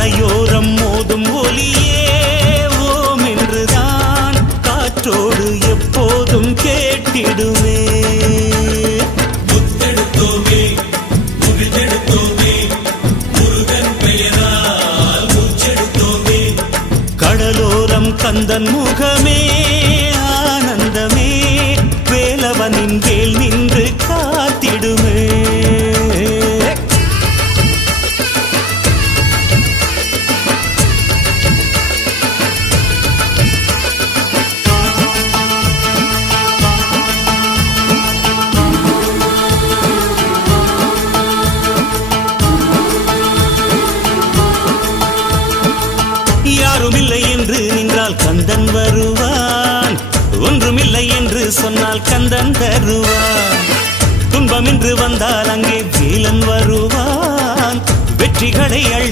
மலையோரம் மோதும் ஒலியே ஓம் என்றுதான் காற்றோடு எப்போதும் கேட்டிடுமே. முத்தெடுத்தோமே முகிழ்ந்தெடுத்தோமே முருகன் பெயரால் மூச்செடுத்தோமே. கடலோரம் கந்தன் முகமே ஆனந்தமே வேலவனின் வேல் நின்று காத்திடுமே. யாருமில்லை என்று நின்றால் கந்தன் வருவான், ஒன்றுமில்லை என்று சொன்னால் கந்தன் தருவான். துன்பம் என்று வந்தால் அங்கே வேலன் வருவான், வெற்றிகளை அள்ளி